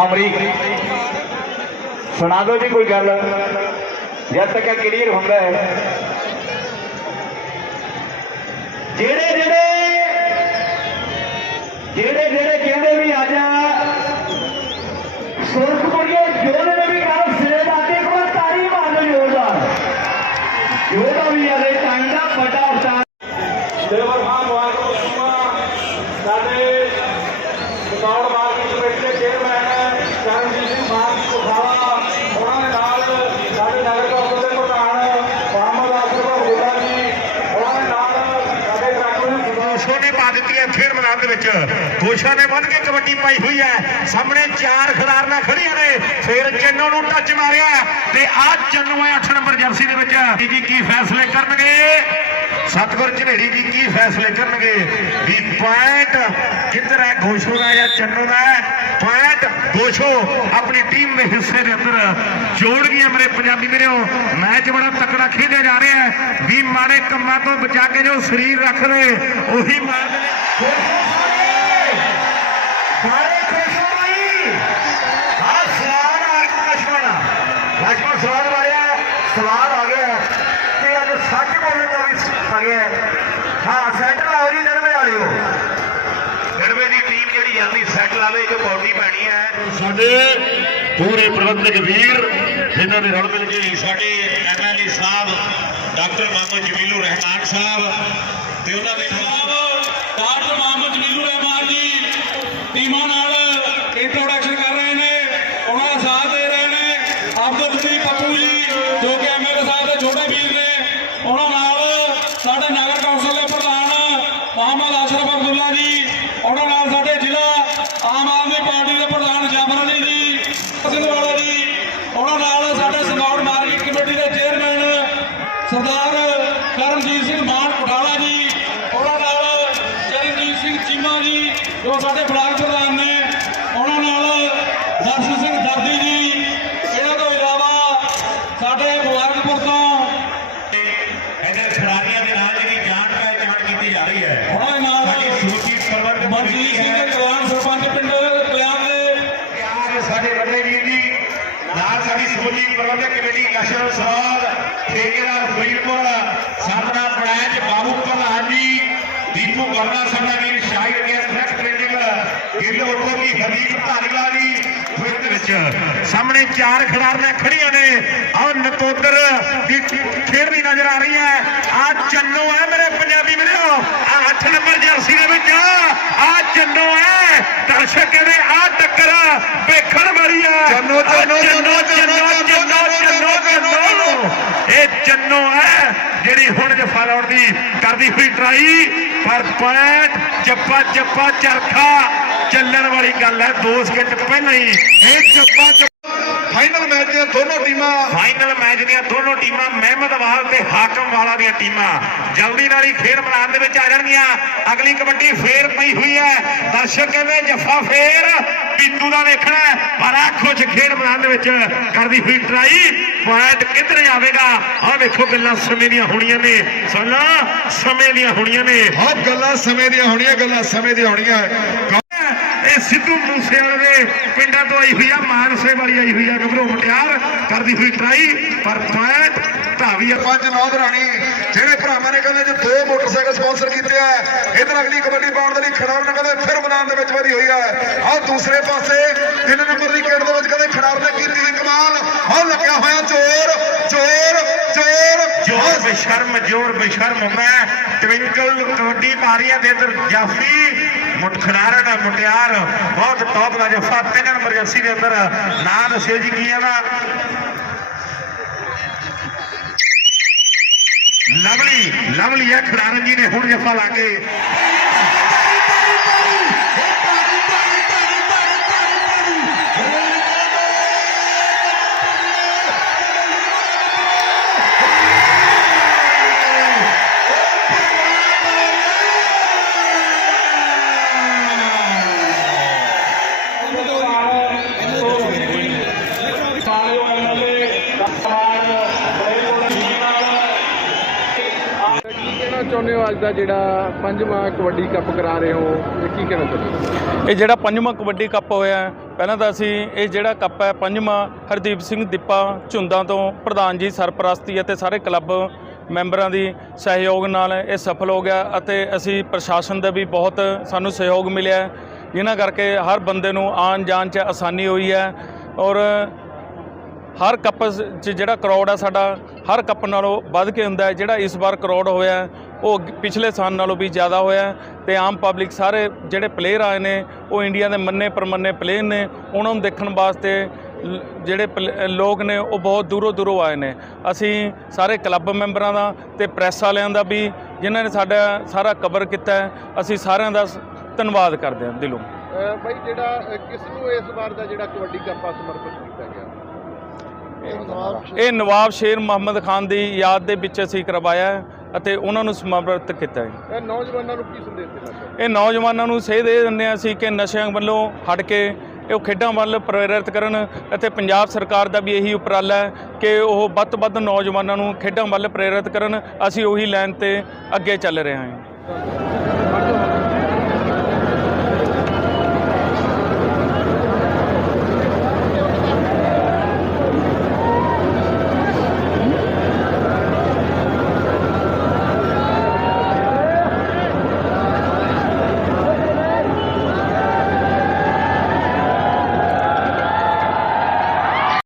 ਅਮਰੀਕ ਸੁਣਾ ਦਿਓ ਜੀ ਕੋਈ ਗੱਲ ਜਦ ਤੱਕ ਕਲੀਅਰ ਹੁੰਦਾ ਹੈ ਜਿਹੜੇ ਜਿਹੜੇ ਜਿਹੜੇ ਜਿਹੜੇ ਕਹਿੰਦੇ ਵੀ ਆ ਜਾ ਸੁਰਖਪੁਰੀਏ ਜੋਨ ਨੇ ਵੀ ਗੱਲ ਸਿਰੇ ਲਾ ਕੇ ਇੱਕ ਵਾਰ ਤਾੜੀ ਮਾਰ ਲਓ ਜ਼ੋਰਦਾਰ ਜੋਦਾ ਵੀ ਆਲੇ ਟਾਈਮ ਦਾ ਵੱਡਾ ਅਵਤਾਰ ਦੇਵਰ ਖਾਨ ਮੁਬਾਰਕ ਬਖਸ਼ੂਆ ਸਾਡੇ ਬਤੌਰ ਮਾਰਕੀਟ ਕਮੇਟੀ ਦੇ ਚੇਅਰਮੈਨ ਚਰਨਜੀਤ ਸਿੰਘ ਮਾਨ ਸੁਖਾਵਾ ਉਹਨਾਂ ਦੇ ਨਾਲ ਸਾਡੇ ਨਗਰ ਕੌਂਸਲ ਦੇ ਪ੍ਰਧਾਨ ਮੁਹੰਮਦ ਆਸਫ ਅਬਦੁੱਲਾ ਜੀ ਉਹਨਾਂ ਦੇ ਨਾਲ ਸਾਡੇ ਟਰੱਕ ਦੇ ਦੋਸ਼ੋ ਨੇ ਪਾ ਦਿੱਤੀ ਹੈ ਫਿਰ ਮੈਦਾਨ ਦੇ ਵਿੱਚ। ਦੋਸ਼ਾਂ ਨੇ ਵੱਧ ਕੇ ਕਬੱਡੀ ਪਾਈ ਹੋਈ ਹੈ। ਸਾਹਮਣੇ ਚਾਰ ਖਿਡਾਰਨਾਂ ਖੜੀਆਂ ਨੇ। ਫੇਰ ਚੰਨੋ ਨੂੰ ਟੱਚ ਮਾਰਿਆ। ਤੇ ਆ ਚੰਨੂ ਹੈ 8 ਨੰਬਰ ਜਰਸੀ ਦੇ ਵਿੱਚ। ਜੀ ਕੀ ਫੈਸਲੇ ਕਰਨਗੇ? ਸਤਗੁਰ ਝਨੇੜੀ ਜੀ ਕੀ ਫੈਸਲੇ ਕਰਨਗੇ? ਵੀ ਪੁਆਇੰਟ ਕਿੱਧਰ ਹੈ ਗੋਸ਼ੂ ਦਾ ਜਾਂ ਚੰਨੂ ਦਾ? ਖੁਸ਼ ਹੋ ਆਪਣੀ ਟੀਮ ਦੇ ਹਿੱਸੇ ਦੇ ਅੰਦਰ ਜੋੜ ਗਏ ਮੇਰੇ ਪੰਜਾਬੀ ਵੀਰੋ। ਮੈਚ ਬੜਾ ਤਕੜਾ ਖੇਡਿਆ ਜਾ ਰਿਹਾ ਹੈ। ਵੀ ਮਾਰੇ ਕੰਮਾਂ ਤੋਂ ਬਚਾ ਕੇ ਜੋ ਸਰੀਰ ਰੱਖਦੇ ਉਹੀ ਮਾਰਦੇ ਨੇ ਸਾਰੇ ਆ ਗਿਆ। ਸੱਚ ਬੋਲਣ ਦਾ ਆ ਗਿਆ। ਹਾਂ, ਸੈਂਟਰ ਆਓ ਜੀ, ਜਨਮੇ ਵਾਲਿਓ। ਟੀਮ ਜਿਹੜੀ ਸੈੱਟ ਲਾਵੇ ਜੋ ਬੌਡੀ ਪੈਣੀ ਹੈ। ਸਾਡੇ ਪੂਰੇ ਪ੍ਰਬੰਧਕ ਵੀਰ ਇਹਨਾਂ ਨੇ ਰਲ ਮਿਲ ਕੇ ਸਾਡੇ ਐਮਐਲਏ ਸਾਹਿਬ, ਡਾਕਟਰ ਮੁਹੰਮਦ ਜਮੀਲੁਰ ਰਹਿਮਾਨ ਸਾਹਿਬ ਤੇ ਉਹਨਾਂ ਦੇ ਡਾਕਟਰ ਮੁਹੰਮਦ ਜਮੀਲੁਰ ਰਹਿਮਾਨ ਜੀ ਟੀਮਾਂ ਨਾਲ ਇੰਟਰੋਡਕਸ਼ਨ ਕਰ ਰਹੇ ਨੇ, ਉਹਨਾਂ ਦਾ ਸਾਥ ਦੇ ਰਹੇ ਨੇ। ਅਬਦੁਲ ਲਤੀਫ ਪੱਪੂ ਜੀ, ਜੋ ਕਿ ਐਮਐਲਏ ਸਾਹਿਬ ਦੇ ਛੋਟੇ ਵੀਰ ਨੇ, ਉਹਨਾਂ ਨਾਲ ਸਾਡੇ ਨਗਰ ਕੌਂਸਲ ਦੇ ਪ੍ਰਧਾਨ ਮੁਹੰਮਦ ਅਸ਼ਰਫ ਅਬਦੁੱਲਾ ਜੀ ਉਹਨਾਂ ਨਾਲ ਸਾਡੇ ਜ਼ਿਲ੍ਹਾ ਆਮ ਆਦਮੀ ਪਾਰਟੀ ਦੇ ਪ੍ਰਧਾਨ ਜਾਫਰ ਅਲੀ ਜੀ ਸਿੰਘਵਾਲਾ ਜੀ ਉਹਨਾਂ ਨਾਲ ਮਾਰਕੀਟ ਕਮੇਟੀ ਦੇ ਚੇਅਰਮੈਨ ਸਰਦਾਰ ਕਰਮਜੀਤ ਸਿੰਘ ਮਾਨ ਪਟਾਲਾ ਜੀ, ਉਹਨਾਂ ਨਾਲ ਚਰਨਜੀਤ ਸਿੰਘ ਚੀਮਾ ਜੀ, ਜੋ ਸਾਡੇ ਬਲਾਕ ਪ੍ਰਧਾਨ ਨੇ, ਉਹਨਾਂ ਨਾਲ ਦਰਸ਼ਨ ਸਿੰਘ ਦਰਦੀ ਜੀ ਪ੍ਰਬੰਧਕ ਕਮੇਟੀ ਸਵਾਲ ਠੇਕੇਦਾਰ ਫਰੀਦਪੁਰ ਸਾਧਨਾ ਬੜੈਚ ਬਾਬੂ ਪ੍ਰਧਾਨ ਜੀ, ਦੀਪੂ ਗਰਨਾ ਸਾਡਾ ਵੀਰ ਗੈਸ ਫਰੈਸ਼ ਟ੍ਰੇਡਿੰਗ, ਗਿੱਲ ਉਰਫੋ ਦੀ ਹਦੀਪ ਧਾਲੀਵਾਲਾ ਜੀ ਫਿਰਤ ਵਿੱਚ ਸਾਹਮਣੇ ਚਾਰ ਖਿਡਾਰੀਆਂ ਖੜੀਆਂ ਨੇ। ਆਹ ਨਤੋਦਰ ਦੀ ਖੇਡ ਨਜ਼ਰ ਆ ਰਹੀ ਹੈ। ਆ ਚੰਨੋ ਹੈ ਮੇਰੇ ਪੰਜਾਬ ਵੀਰੋ ਆ 8 ਨੰਬਰ ਜਰਸੀ ਦੇ ਵਿੱਚ ਆ ਚੰਨੋ ਹੈ ਦਰਸ਼ਕ ਕਹਿੰਦੇ ਆ ਟੱਕਰ ਵੇਖਣ ਵਾਲੀ ਆ ਚੰਨੋ, ਚੰਨੋ, ਆਹ ਚੰਨੋ, ਚੰਨੋ ਚੰਨੋ ਚੰਨੋ ਚੰਨੋ ਇਹ ਚੰਨੋ ਹੈ ਜਿਹੜੀ ਹੁਣ ਦੀ ਕਰਦੀ ਹੋਈ ਟਰਾਈ, ਪਰ ਪੁਆਇੰਟ ਚੱਪਾ ਚੱਪਾ ਚਰਖਾ, ਚੱਲਣ ਵਾਲੀ ਗੱਲ ਹੈ 2 ਸਕਿੰਟ ਪਹਿਲਾਂ ਹੀ। ਇਹ ਚੱਪਾ ਚੱਪਾ ਫਾਈਨਲ ਮੈਚ ਦੀਆਂ ਦੋਨੋਂ ਟੀਮਾਂ। ਫਾਈਨਲ ਮੈਚ ਦੀਆਂ ਦੋਨੋਂ ਟੀਮਾਂ ਮਹਿਮਦਵਾਲ ਤੇ ਹਾਕਮ ਵਾਲਾ ਦੀਆਂ ਟੀਮਾਂ। ਜਲਦੀ ਨਾਲ ਹੀ ਖੇਡ ਮੈਦਾਨ ਦੇ ਵਿੱਚ ਆ ਜਾਣਗੀਆਂ। ਅਗਲੀ ਕਬੱਡੀ ਫੇਰ ਪਈ ਹੋਈ ਹੈ। ਦਰਸ਼ਕ ਕਹਿੰਦੇ ਜੱਫਾ ਫੇਰ ਪੀਤੂ ਦਾ ਵੇਖਣਾ ਹੈ, ਪਰ ਆ ਖੁਸ਼ ਖੇਡ ਮੈਦਾਨ ਦੇ ਵਿੱਚ ਕਰਦੀ ਹੋਈ ਟਰਾਈ। ਪੁਆਇੰਟ ਕਿੱਧਰ ਜਾਵੇਗਾ? ਆਹ ਵੇਖੋ ਗੱਲਾਂ ਸਮੇਂ ਦੀਆਂ ਹੋਣੀਆਂ ਨੇ। ਸੁਣਾ ਸਮੇਂ ਦੀਆਂ ਹੋਣੀਆਂ ਨੇ। ਆਹ ਗੱਲਾਂ ਸਮੇਂ ਦੀਆਂ ਹੋਣੀਆਂ ਗੱਲਾਂ ਸਮੇਂ ਦੀਆਂ ਹੋਣੀਆਂ। ਇਹ ਸਿੱਧੂ ਮੂਸੇਵਾਲੇ ਦੇ ਪਿੰਡਾਂ ਤੋਂ ਆਈ ਹੋਈ ਆ, ਮਾਨਸੇ ਵਾਲੀ ਆਈ ਹੋਈ ਆ, ਗੱਭਰੂ ਮਟਿਆਰ, ਕਰਦੀ ਹੋਈ ਟਰਾਈ, ਪਰ ਪੁਆਇੰਟ ਢਾਵੀ ਪੰਜ ਨੌਦ ਰਾਣੀ, ਜਿਹੜੇ ਭਰਾਵਾਂ ਨੇ ਕਹਿੰਦੇ ਜੇ ਦੋ ਮੋਟਰਸਾਈਕਲ ਸਪਾਂਸਰ ਕੀਤੇ ਆ, ਇਧਰ ਅਗਲੀ ਕਬੱਡੀ ਪਾਉਣ ਦੇ ਲਈ ਖਿਡਾਰਨ ਨੇ ਕਹਿੰਦੇ ਫਿਰ ਮੈਦਾਨ ਦੇ ਵਿੱਚ ਵਾਰੀ ਹੋਈ ਆ। ਆਹ ਦੂਸਰੇ ਪਾਸੇ ਤਿੰਨ ਨੰਬਰ ਦੀ ਖੇਡ ਦੇ ਵਿੱਚ ਕਹਿੰਦੇ ਖਿਡਾਰਨ ਨੇ ਕੀਤੀ ਹੋਈ ਕਮਾਲ। ਆਹ ਲੱਗਿਆ ਹੋਇਆ ਚੋਰ ਚੋਰ ਚੋਰ। ਜੋਰ ਬੇਸ਼ਰਮ ਜੋਰ ਬੇਸ਼ਰਮ ਮੈਂ ਟਵਿੰਕਲ ਕਬੱਡੀ ਮਾਰੀ ਆ ਤੇ ਇਧਰ ਜਾਫੀ ਖਿਡਾਰਨ ਆ, ਮੁਟਿਆਰ ਬਹੁਤ ਟੌਪ ਦਾ ਜਫਾ ਤਿੰਨ ਨੰਬਰ ਜਰਸੀ ਦੇ ਅੰਦਰ। ਨਾਂ ਦੱਸਿਓ ਜੀ ਕੀ ਹੈ ਦਾ ਲਵਲੀ ਲਵਲੀ ਹੈ ਖਿਡਾਰਨ ਜੀ ਨੇ ਹੁਣ ਜਫਾ ਲਾ ਕੇ। ਚਾਹੁੰਦੇ ਹੋ ਅੱਜ ਦਾ ਜਿਹੜਾ ਪੰਜਵਾਂ ਕਬੱਡੀ ਕੱਪ ਕਰਾ ਰਹੇ ਹੋ? ਇਹ ਕੀ ਕਹਿਣਾ ਚਾਹੁੰਦੇ ਇਹ ਜਿਹੜਾ ਪੰਜਵਾਂ ਕਬੱਡੀ ਕੱਪ ਹੋਇਆ ਪਹਿਲਾਂ ਤਾਂ ਅਸੀਂ ਇਹ ਜਿਹੜਾ ਕੱਪ ਹੈ ਪੰਜਵਾਂ ਹਰਦੀਪ ਸਿੰਘ ਦਿੱਪਾ ਝੁੰਦਾਂ ਤੋਂ ਪ੍ਰਧਾਨ ਜੀ ਸਰਪ੍ਰਸਤੀ ਅਤੇ ਸਾਰੇ ਕਲੱਬ ਮੈਂਬਰਾਂ ਦੀ ਸਹਿਯੋਗ ਨਾਲ ਇਹ ਸਫਲ ਹੋ ਗਿਆ ਅਤੇ ਅਸੀਂ ਪ੍ਰਸ਼ਾਸਨ ਦਾ ਵੀ ਬਹੁਤ ਸਾਨੂੰ ਸਹਿਯੋਗ ਮਿਲਿਆ ਹੈ, ਜਿਨ੍ਹਾਂ ਕਰਕੇ ਹਰ ਬੰਦੇ ਨੂੰ ਆਉਣ ਜਾਣ 'ਚ ਆਸਾਨੀ ਹੋਈ ਹੈ ਔਰ ਹਰ ਕੱਪ 'ਚ ਜਿਹੜਾ ਕਰੋੜ ਆ ਸਾਡਾ, ਹਰ ਕੱਪ ਨਾਲੋਂ ਵੱਧ ਕੇ ਹੁੰਦਾ ਹੈ, ਜਿਹੜਾ ਇਸ ਵਾਰ ਕਰੋੜ ਹੋਇਆ ਉਹ ਪਿਛਲੇ ਸਾਲ ਨਾਲੋਂ ਵੀ ਜ਼ਿਆਦਾ ਹੋਇਆ ਹੈ ਤੇ ਆਮ ਪਬਲਿਕ ਸਾਰੇ ਜਿਹੜੇ ਪਲੇਅਰ ਆਏ ਨੇ, ਉਹ ਇੰਡੀਆ ਦੇ ਮੰਨੇ ਪਰਮੰਨੇ ਪਲੇਅਰ ਨੇ ਉਹਨਾਂ ਨੂੰ ਦੇਖਣ ਵਾਸਤੇ ਜਿਹੜੇ ਪਲ- ਲੋਕ ਨੇ, ਉਹ ਬਹੁਤ ਦੂਰੋਂ ਦੂਰੋਂ ਆਏ ਨੇ। ਅਸੀਂ ਸਾਰੇ ਕਲੱਬ ਮੈਂਬਰਾਂ ਦਾ ਤੇ ਪ੍ਰੈਸ ਵਾਲਿਆਂ ਦਾ ਵੀ, ਜਿਨ੍ਹਾਂ ਨੇ ਸਾਡਾ ਸਾਰਾ ਕਵਰ ਕੀਤਾ ਅਸੀਂ ਸਾਰਿਆਂ ਦਾ ਧੰਨਵਾਦ ਕਰਦੇ ਹਾਂ ਦਿਲੋਂ। ਬਾਈ ਜਿਹੜਾ ਕਿਸ ਨੂੰ ਇਸ ਵਾਰ ਦਾ ਜਿਹੜਾ ਕਬੱਡੀ ਕੱਪ ਆ ਸਮਰਪਿਤ ਕੀਤਾ ਗਿਆ? ਇਹ ਨਵਾਬ ਸ਼ੇਰ ਮੁਹੰਮਦ ਖਾਨ ਦੀ ਯਾਦ ਦੇ ਵਿੱਚ ਅਸੀਂ ਕਰਵਾਇਆ ਅਤੇ ਉਹਨਾਂ ਨੂੰ ਸਮਰਪਿਤ ਕੀਤਾ ਹੈ। ਇਹ ਨੌਜਵਾਨਾਂ ਨੂੰ ਕੀ ਸੰਦੇਸ਼ ਦੇਣਾ ਇਹ ਨੌਜਵਾਨਾਂ ਨੂੰ ਸੇਧ ਦੇ ਦਿੰਦੇ ਹਾਂ ਅਸੀਂ ਕਿ ਨਸ਼ਿਆਂ ਵੱਲੋਂ ਹਟ ਕੇ ਇਹ ਉਹ ਖੇਡਾਂ ਵੱਲ ਪ੍ਰੇਰਿਤ ਕਰਨ ਅਤੇ ਪੰਜਾਬ ਸਰਕਾਰ ਦਾ ਵੀ ਇਹੀ ਉਪਰਾਲਾ ਹੈ ਕਿ ਉਹ ਵੱਧ ਤੋਂ ਵੱਧ ਨੌਜਵਾਨਾਂ ਨੂੰ ਖੇਡਾਂ ਵੱਲ ਪ੍ਰੇਰਿਤ ਕਰਨ। ਅਸੀਂ ਉਹੀ ਲਾਈਨ ਤੇ ਅੱਗੇ ਚੱਲ ਰਹੇ ਹਾਂ।